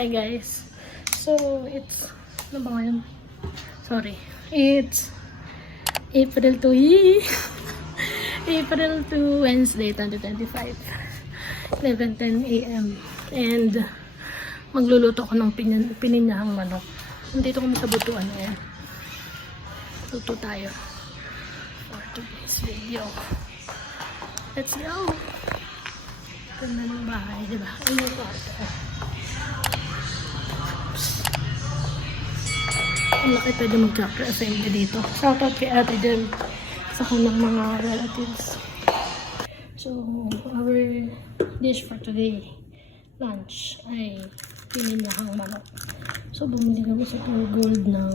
Hi guys. So, it's, ano ba ngayon? Sorry. It's April 2. April 2, Wednesday, 2025. 11:10 a.m. And, magluluto ko ng pininyahang manok. Nandito kami sa butuan ngayon. Luto tayo. For today's video. Let's go! Ganda ng bahay, diba? Ano yung kwarto ko? Ang laki, pwede mag-tractor assembly dito. Shoutout kay ate Jen sa kanyang mga relatives. So, our dish for today, lunch, ay pininyahang manok. So, bumili kami sa Pure Gold ng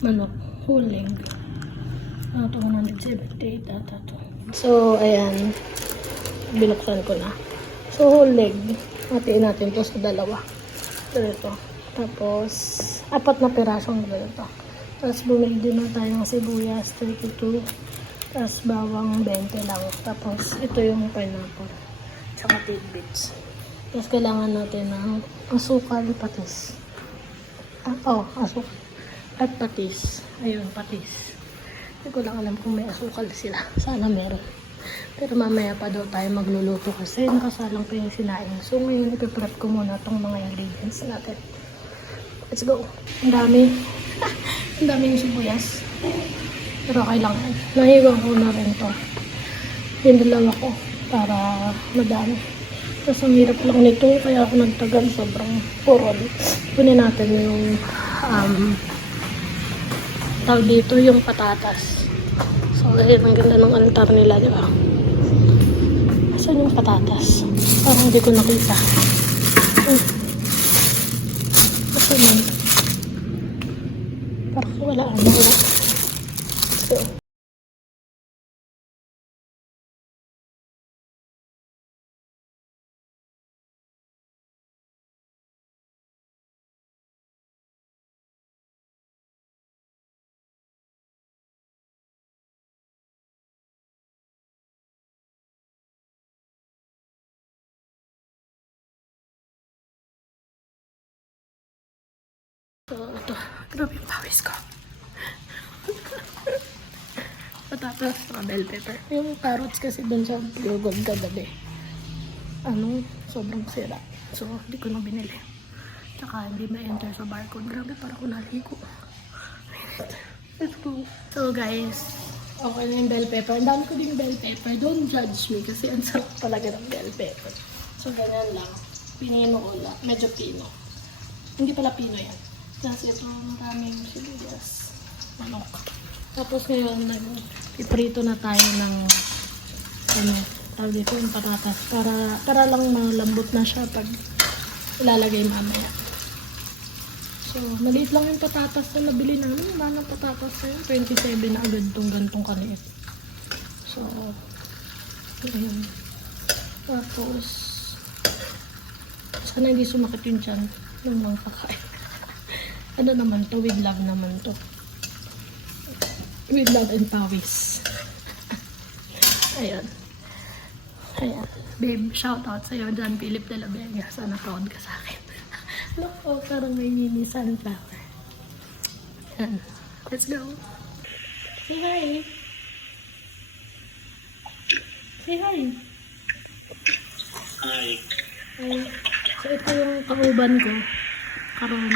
manok, whole leg. 278 ata to. So, ayan. Binuksan ko na. So, whole leg. Hatiin natin to sa dalawa. Ito. Tapos, 4 na pirasong ganito. Tapos, bumili din na tayo ng sibuyas, 32. Tapos, bawang 20 lang. Tapos, ito yung pineapple. Tsaka tidbits. Tapos, kailangan natin ng asukal, patis. Asukal. At patis. Ayun, patis. Hindi ko lang alam kung may asukal sila. Sana meron. Pero mamaya pa daw tayo magluluto kasi nakasalang pa yung sinaing. So, ngayon, ipiprep ko muna itong mga ingredients natin. Let's go. Ang dami. Ang dami yung sibuyas. Pero kailangan. Nahiwang ko na rin to. Dinalaw ako para madami. Tapos ang hirap lang nito. Kaya ako nagtagal. Sobrang purol. Kunin natin yung tawag dito yung patatas. So, ayun, ang ganda ng altar nila, di ba? Saan yung patatas? Parang hindi ko nakita. Saan yun? Parang wala ano. So, ito. Grabe yung pawis ko. Patatas, saka bell pepper. Yung carrots kasi dun sa Pure Gold kagabi. Sobrang sira. So, hindi ko na binili. Tsaka hindi ma-enter sa barcode. Grabe, para ko naligo. Let's go. So, guys, okay na yung bell pepper. Ang dami ko din bell pepper. Don't judge me kasi ang sarap talaga ng bell pepper. So, ganyan lang. Pinino ko lang. Medyo pino. Hindi pala pino yan. Kasi ito maraming sibuyas. Manok. Tapos ngayon, nag-iprito na tayo ng tawag dito yung patatas. Para lang malambot na siya pag ilalagay mamaya. So, maliit lang yung patatas na nabili namin. Yung ng patatas na yun. 27 na agad itong gantong kaliit. So, ayun. Tapos, sana hindi sumakit yung tiyan ng mga kakain. Ano naman to? With love naman to. With love and pawis. Ayan. Ayan. Babe, shout out sa'yo dyan, Philip de la Vega. Sana proud ka sa akin. Look, parang may mini sunflower. Ayan. Let's go. Say hi. Say hi. Hi. Hi. So, ito yung kauban ko. Karon,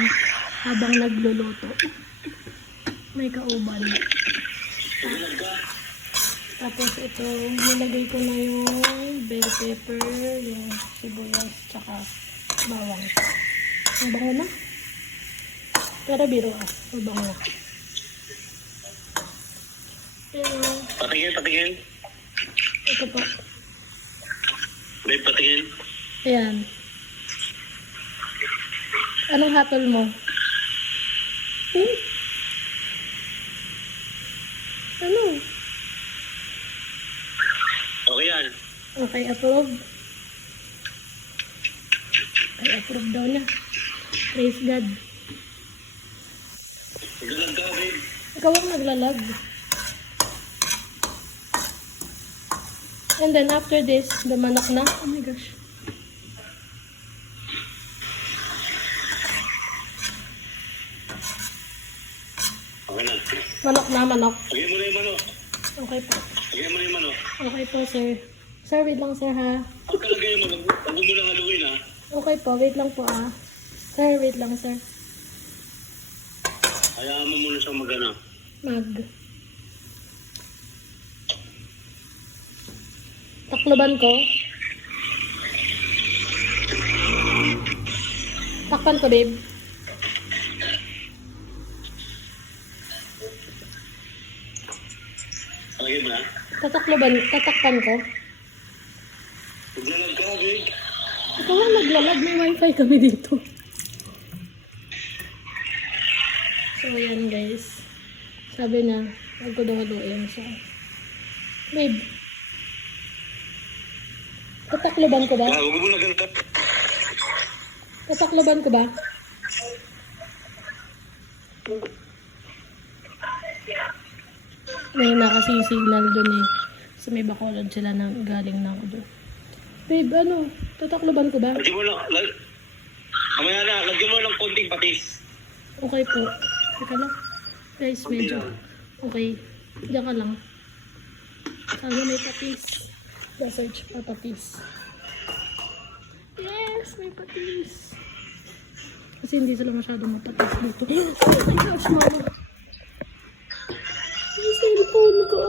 habang nagluluto. May kauban. Tapos ito, nilagay ko na yung bell pepper, yung sibuyas, tsaka bawang. Ang bango na. Pero biro ang bango na. Patingin. Ito po. May patingin. Ayan. Anong hatol mo? Ano? Okay yan. Okay, approve. Ay, approve daw na. Praise God. Magalag ka, babe. Ikaw ang naglalag. And then after this, the manok na. Oh my gosh. Manok na, manok. Lagyan mo na yung manok. Okay po. Lagyan mo na yung manok. Okay po, sir. Sir, wait lang, sir, ha? Ang talaga yung manok. Huwag mo lang haluin, ha? Okay po, wait lang po, ah. Sir, wait lang, sir. Hayaan mo muna siyang magana. Takloban ko. Takpan ko, babe. Lagyan mo na. Tatakpan ko. Maglalag ka, babe. Ikaw nga naglalag, may wifi kami dito. So, ayan guys. Sabi na, huwag ko daw haluin. So, babe. Tatakloban ko ba? Huwag mo na ganito. Tatakloban ko ba? May nakasi-signal dun eh. Sa may bacolod sila na galing na ako dun. Babe, ano? Tatakloban ko ba? Lagyan mo lang. Kamaya na, lagyan mo lang konting patis. Okay po. Teka lang. Guys, Konti medyo. lang. Okay. Diyan ka lang. Sana may patis. Search pa patis. Yes, may patis. Kasi hindi sila masyadong mapatis dito. Oh my gosh, mama. Yung cellphone ko.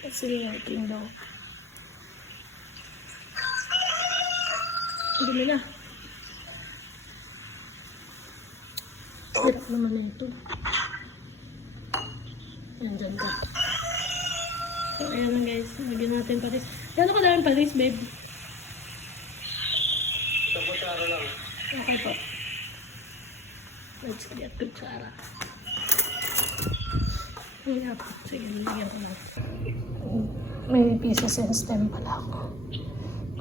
Kasi working daw. Ang dumi na. Hirap naman na ito. Ayan, dyan ka. So, ayan lang guys. Lagyan natin patis. Gano'n ka daming patis, babe? Isang kutsara lang. Okay po. Let's get kutsara. Ayan po. Sige, lagyan ko lang. May pieces and stem pala ako.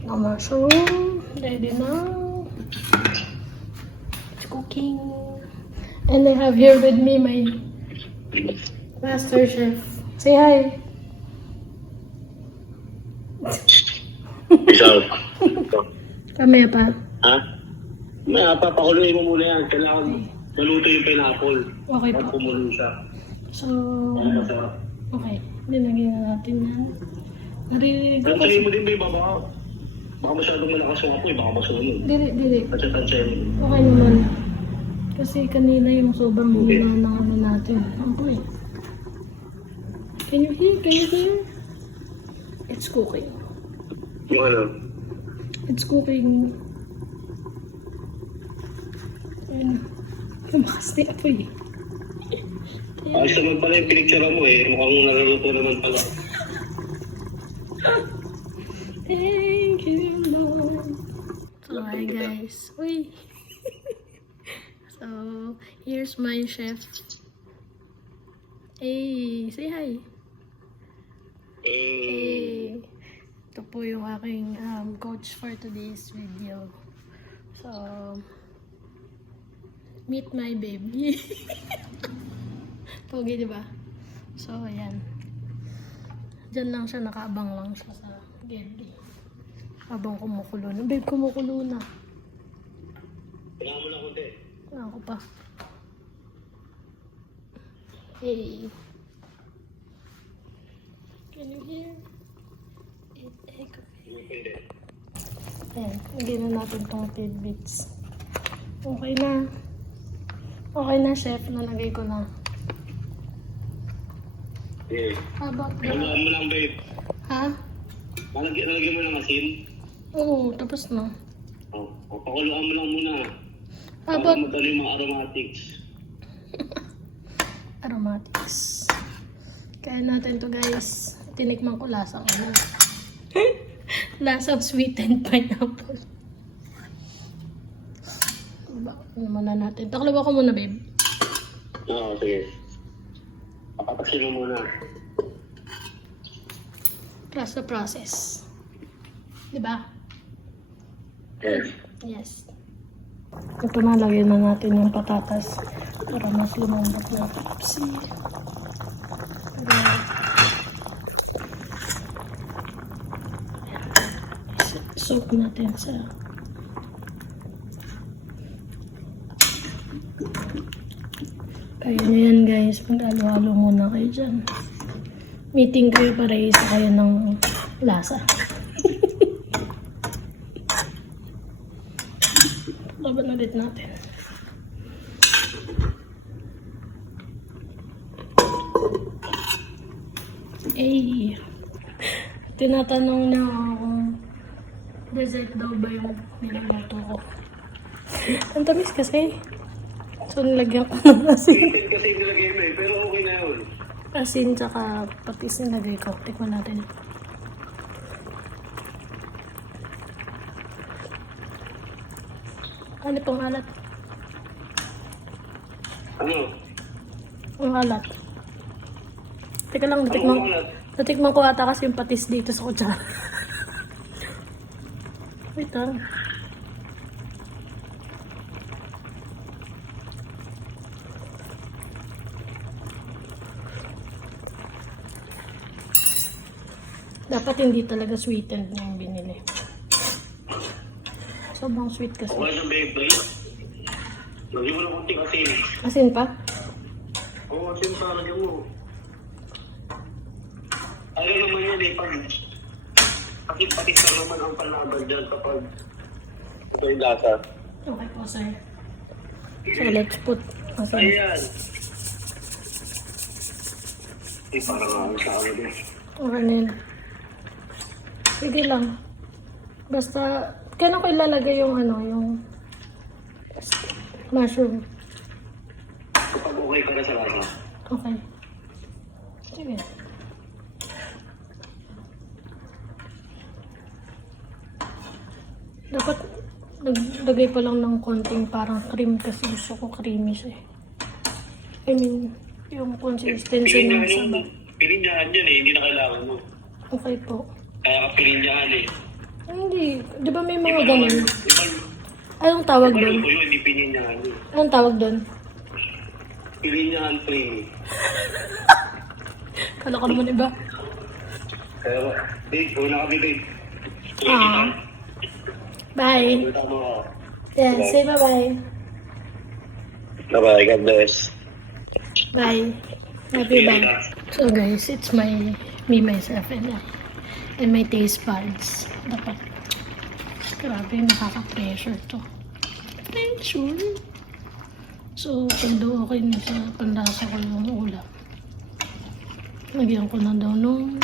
Na mushroom. Ready na. It's cooking. And I have here with me my master chef. Say hi. Isal. Kamaya pa. Ha? May papakuluin mo muna yan. Kailangan maluto yung pineapple. Okay At po. kumulo siya. So, Ang masarap. okay. Nilagyan na natin yan. Naririnig ko Tantayin kasi. mo din, babe. Baka masyadong malakas yung apoy. Baka masunod. Dili. Tansya-tansyahin mo. Okay naman. Kasi kanina yung sobrang hina ng ano natin. Apoy. Can you hear? Can you hear? It's cooking. Yung ano? It's cooking. Ayun. Lumakas na yung apoy. Ayos naman pala yung pinicture mo eh. Mukhang naluluto naman pala. Thank you, Lord. So, hi guys. Uy. So, here's my chef. Hey, say hi. Hey. Ito po yung aking coach for today's video. So, meet my baby. Pogi, diba? So, ayan. Diyan lang siya, nakaabang lang siya sa gate. Habang kumukulo na. Babe, kumukulo na. Kailangan mo na konti. Kailangan ko pa. Hey. Can you hear? It echo. Hindi. Ayan, lagyan na natin tong tidbits. Okay na. Okay na, chef. Nalagay ko na. Okay. How about Haluan mo lang, babe. Ha? Nalagyan mo ng asin. Oo, tapos na. Pakuluan mo lang muna. How Para about magdalo yung mga aromatics. aromatics? Kaya natin to guys. Tinikman ko lasang ano. Lasang sweetened pineapple. Diba? Ano muna natin? Taklaw ko muna, babe. Oo, sige. Papatasin mo muna. Trust the process. Diba? Yes. Yes. Ito na, lagyan na natin yung patatas para mas lumambot na. Oopsie. Soak natin sa Kaya nyo yan guys, mag-halo-halo muna kayo dyan. Meeting kayo para isa kayo ng lasa. Laban ulit natin. Eh, tinatanong niya ako kung dessert daw ba yung niluluto ko. Ang tamis kasi. So, nilagyan ko ng asin. Chicken kasi nilagay mo eh, pero okay na yun. Asin tsaka patis nilagay ko. Tikman natin. Ano pong alat? Ano? Ang alat. Teka lang, Ano ulat? natikman ko ata kasi yung patis dito sa kutsara. Wait lang. Dapat hindi talaga sweetened yung binili. Sobrang sweet kasi. Okay na babe. Lagyan mo na kunti kasi. Asin pa? Oo, kasi lagyan mo. Ano naman yan eh, pag patis na naman ang palaban dyan kapag ito yung lasa. Okay po, sir. So, let's put asin. Ayan. Eh, parang ako sa ano din. Okay na yun. Sige lang. Basta, kailan ko ilalagay yung ano, yung mushroom. Kapag okay ka na sa lasa. Okay. Sige. Dapat naglagay pa lang ng konting parang cream kasi gusto ko creamy siya eh. I mean, yung consistency ng saba. Pilinyahan yan eh, hindi na kailangan mo. Okay po. Kaya ka pilinyahan eh. Hindi. Di ba may mga ganun? Ibang Anong tawag doon? ko yun, hindi pilinyahan yun. Anong tawag doon? Pilinyahan free. Kala ko naman iba. Kaya ba? Babe, una kami babe. Ah. Bye. Kita mo ako. Yeah, say bye-bye. Bye-bye, God bless. Bye. Happy bye. So guys, it's me, myself, and my taste buds. Dapat, grabe, nakaka-pressure to. Pressure. So, kung daw okay na sa pandasa ko yung ulam, lagyan ko na daw nung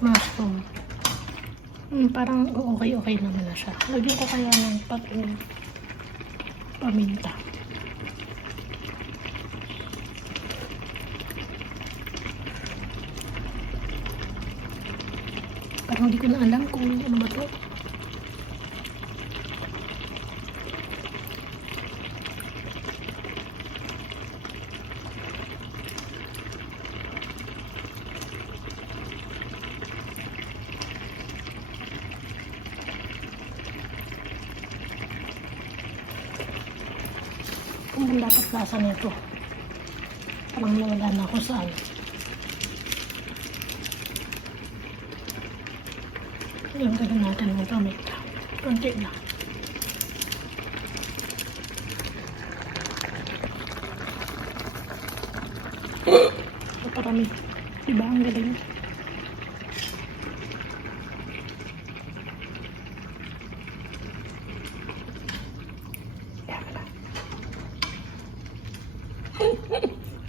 mushroom. Parang okay naman na siya. Lagyan ko kaya ng paminta. Parang hindi ko na alam kung ano ba to. Kung ang dapat lasa nito. Parang nawala na ako sa ano. Yung gano'n natin ng paminta. Konti lang. So, parami. Diba ang galing?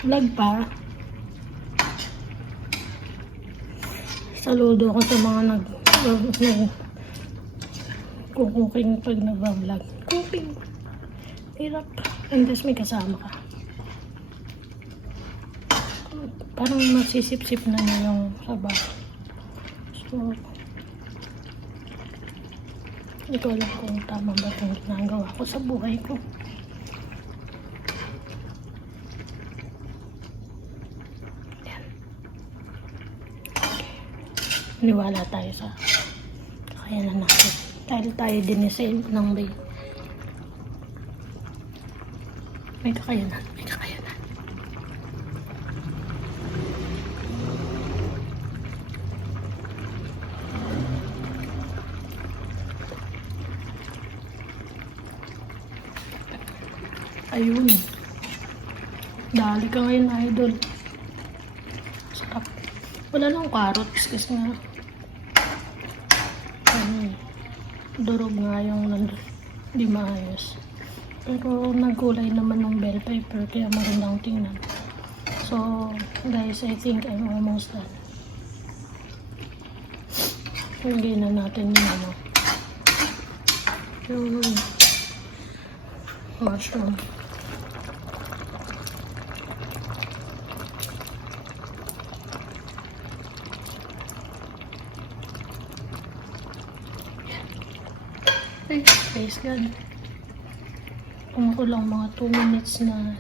Vlog pa. Saludo ako sa mga kukuking pag nag-vlog. Cooking. Hirap. Unless may kasama ka. Parang masisip-sip na niya yung sabaw. So, hindi ko alam kung tama ba itong ginagawa ko sa buhay ko. Niwala tayo sa kakayanan natin. Dahil tayo dinisign ng may kakayanan. May kakayanan. Ayun. Dali ka ngayon, idol. Sarap. Wala lang carrots kasi nga. Durog nga yung nandun. Hindi maayos. Pero nagkulay naman ng bell pepper kaya magandang tingnan. So, guys, I think I'm almost done. Lagyan na natin yung mushroom. Ay, praise God. Kumukulang mga 2 minutes na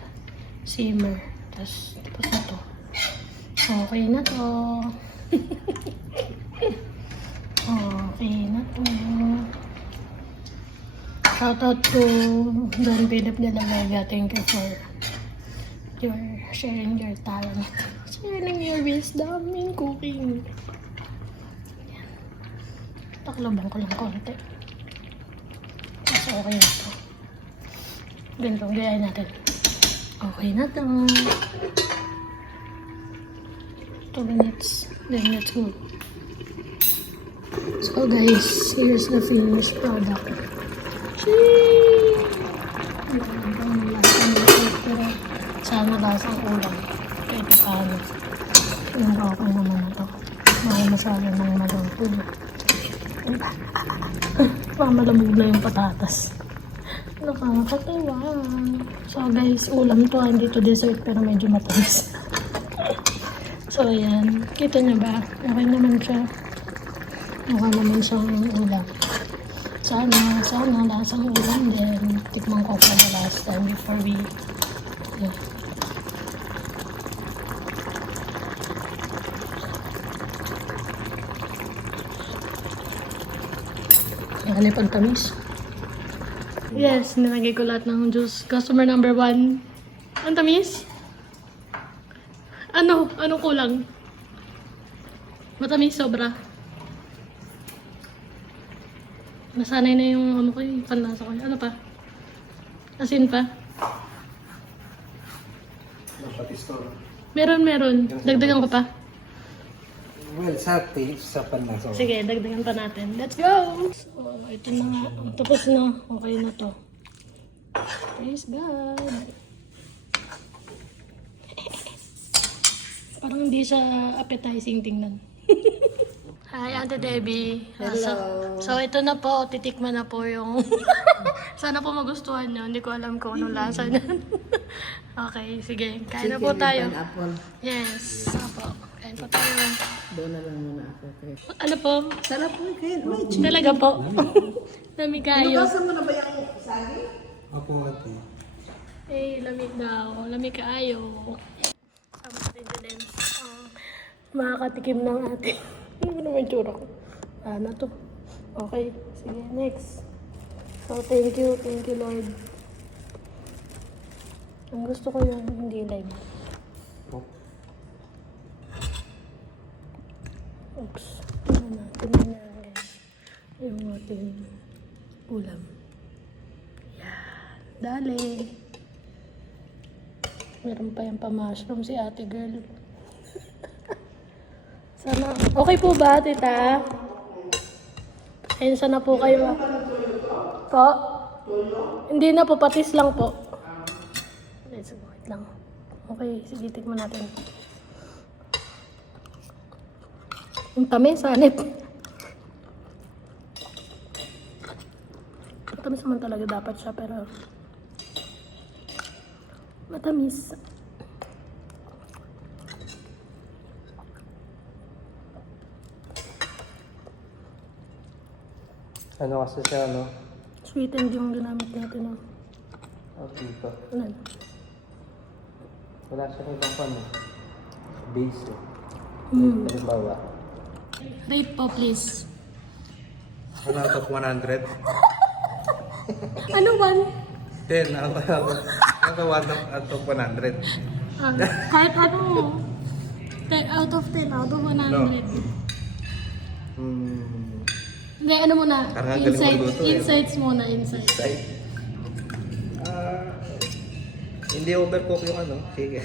simmer. Tapos na to. Okay na to. Okay na to. Shoutout to Don Philip de la Vega. Thank you for your sharing your talent. Sharing your wisdom in cooking. Yan. Takloban ko lang konti. Kasi okay na to. Ganito, gayahin natin. Okay na to. 2 minutes. Then let's go. So guys, here's the finished product. Sheesh! Pero sana lasang ulam. Kahit paano. Yung okay naman na to. Mga masala ng maluto. Malamog na yung patatas. Nakakatawa. So guys, ulam to. Hindi to dessert pero medyo matamis. So ayan. Kita niyo ba? Okay naman siya. Okay naman siyang ulam. Sana lasang ulam din. Tikman ko pa the last time before we... Yeah. Nakalipag tamis. Yes, nilagay ko lahat ng juice. Customer number 1. Ang tamis? Anong kulang? Matamis sobra. Nasanay na yung ano ko, yung panlasa ko. Ano pa? Asin pa? Meron. Dagdagan ko pa. Well, sa taste, sa panlasa. Sige, dagdagan pa natin. Let's go! So, ito na nga. Tapos na. Okay na to. Praise God! Parang hindi siya appetizing tingnan. Hi, Auntie Debbie. Hello. So, ito na po. Titikman na po yung... Sana po magustuhan nyo. Hindi ko alam kung anong lasa niyan. Okay, sige. Kain na po tayo. Pineapple. Yes. Apo. Kain po tayo. Doon na lang muna ako. Okay. Ano po? Sarap po kayo. May Talaga po. Lamig kayo. Nabasa mo na ba yung saging? Opo, ate. Eh, lamig daw. Lamig kayo. Sama natin din. Makakatikim ng ating. Ano ba naman tsura ko? Na to. Okay. Sige, next. So, thank you. Thank you, Lord. Ang gusto ko yung hindi live. Oops. Ano natin na guys. Yung ating ulam. Yan. Dali. Meron pa yung pa-mushroom si ate girl. Sana. Okay po ba, tita? Ayun, sana po kayo. Po? Hindi na po, patis lang po. Let's go, wait lang. Okay, sige, tikman natin. Yung tamis, sanit. Matamis naman talaga dapat siya, pero matamis. Ano kasi siya, ano? Sweetened yung ginamit natin. No? Dito. Ano? Wala siya ibang ano. Base eh. Halimbawa. Rate po, please. 1 out of 100. Ano one? 10 out of 100. Kahit ano. 10 out of 10, out of 100. No. Hindi, ano muna? Parang galing magluto eh. Insights muna, insights. Side. Hindi overcook yung ano, sige.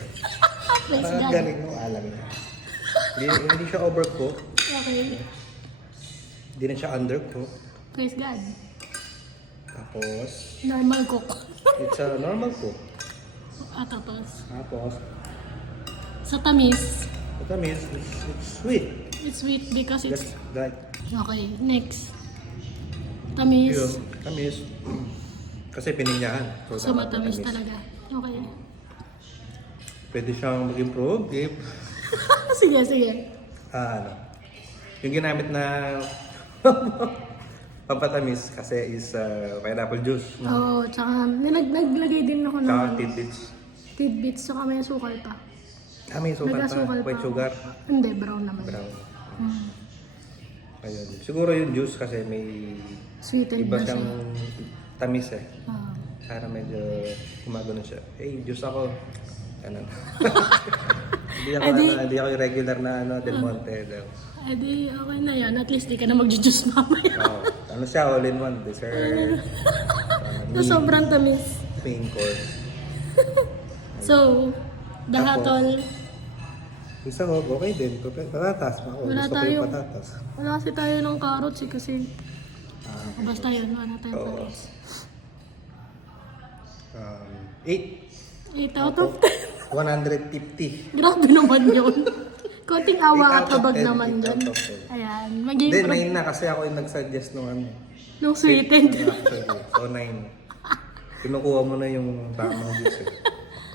Praise Parang God. galing mo, alam niya. Hindi siya overcook, Okay. hindi na siya undercook. Praise God. Tapos, Normal cook. it's a normal cook. At tapos, Tapos, sa tamis, matamis, it's sweet. it's sweet because Just it's... like, Okay, next. Tamis. yun, tamis. Kasi pininyahan. So dapat matamis talaga. Okay. Pwede siyang mag-improve if, Sige, sige. ano, yung ginamit na pampatamis kasi is pineapple juice. Oo, tsaka naglagay din ako ng Tsaka ano, tidbits. tidbits, tsaka may sukal pa. May sugar pa. Nagasukal pa White ako. sugar. Hindi, brown naman. Brown. Hmm. Ayun. Siguro yung juice kasi may Sweetened iba na siya. siyang tamis eh. Ah. Para medyo gumagano siya. Hey, juice ako. Ganun. Hindi ako yung regular na Del Monte. daw. Eh di, okay na yan. At least di ka na mag-juice mamaya. Oh, ano siya, all in one. Dessert. So, sobrang tamis. Main course. So, the Tapos, hatol. Isa ko, okay din. Patatas. Ako, Wala gusto ko tayo. yung patatas. Wala kasi tayo ng carrots eh, kasi basta yun, wala tayong Oo. carrots. 8. 8 out of 10. 150. Grabe naman yun. Konting awa 8 at out of habag 10, naman 8 dyan. out of 10. Ayan, maging Then, 9 na kasi ako yung nag-suggest nung ano. nung sweetened. Actually. So, 9. Kinukuha mo na yung tamang juice.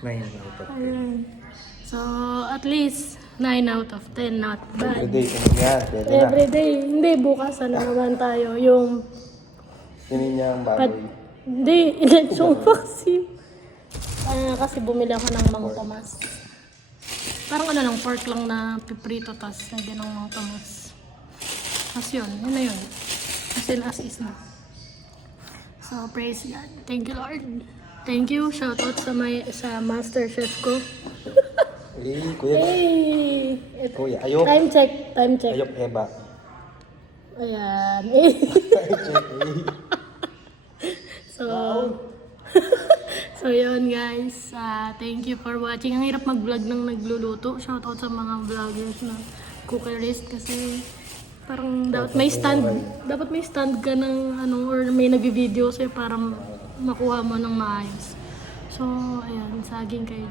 9 out of 10. Ayan. So, at least 9 out of 10, not bad. Everyday, yan. Pwede na. Everyday. Hindi, bukas na naman tayo. Yung, Yun niya ang baboy. hindi, lechong paksiw. Kasi bumili ako ng Mang Tomas. Parang ano lang, pork lang na piprito, tas lagyan ng Mang Tomas. Tapos yun na yun. As is na. So, praise God. Thank you, Lord. Thank you. Shoutout sa master chef ko. Kuya. Hey! Kuya, ayok. Time check. Time check. Ayok, Eva. Ayan. So, so yun guys. Thank you for watching. Ang hirap mag-vlog ng nagluluto. Shoutout sa mga vloggers na cookerist kasi parang dapat may stand ka ng ano or may nag-video sa'yo para makuha mo ng maayos. So, ayan, saging kayo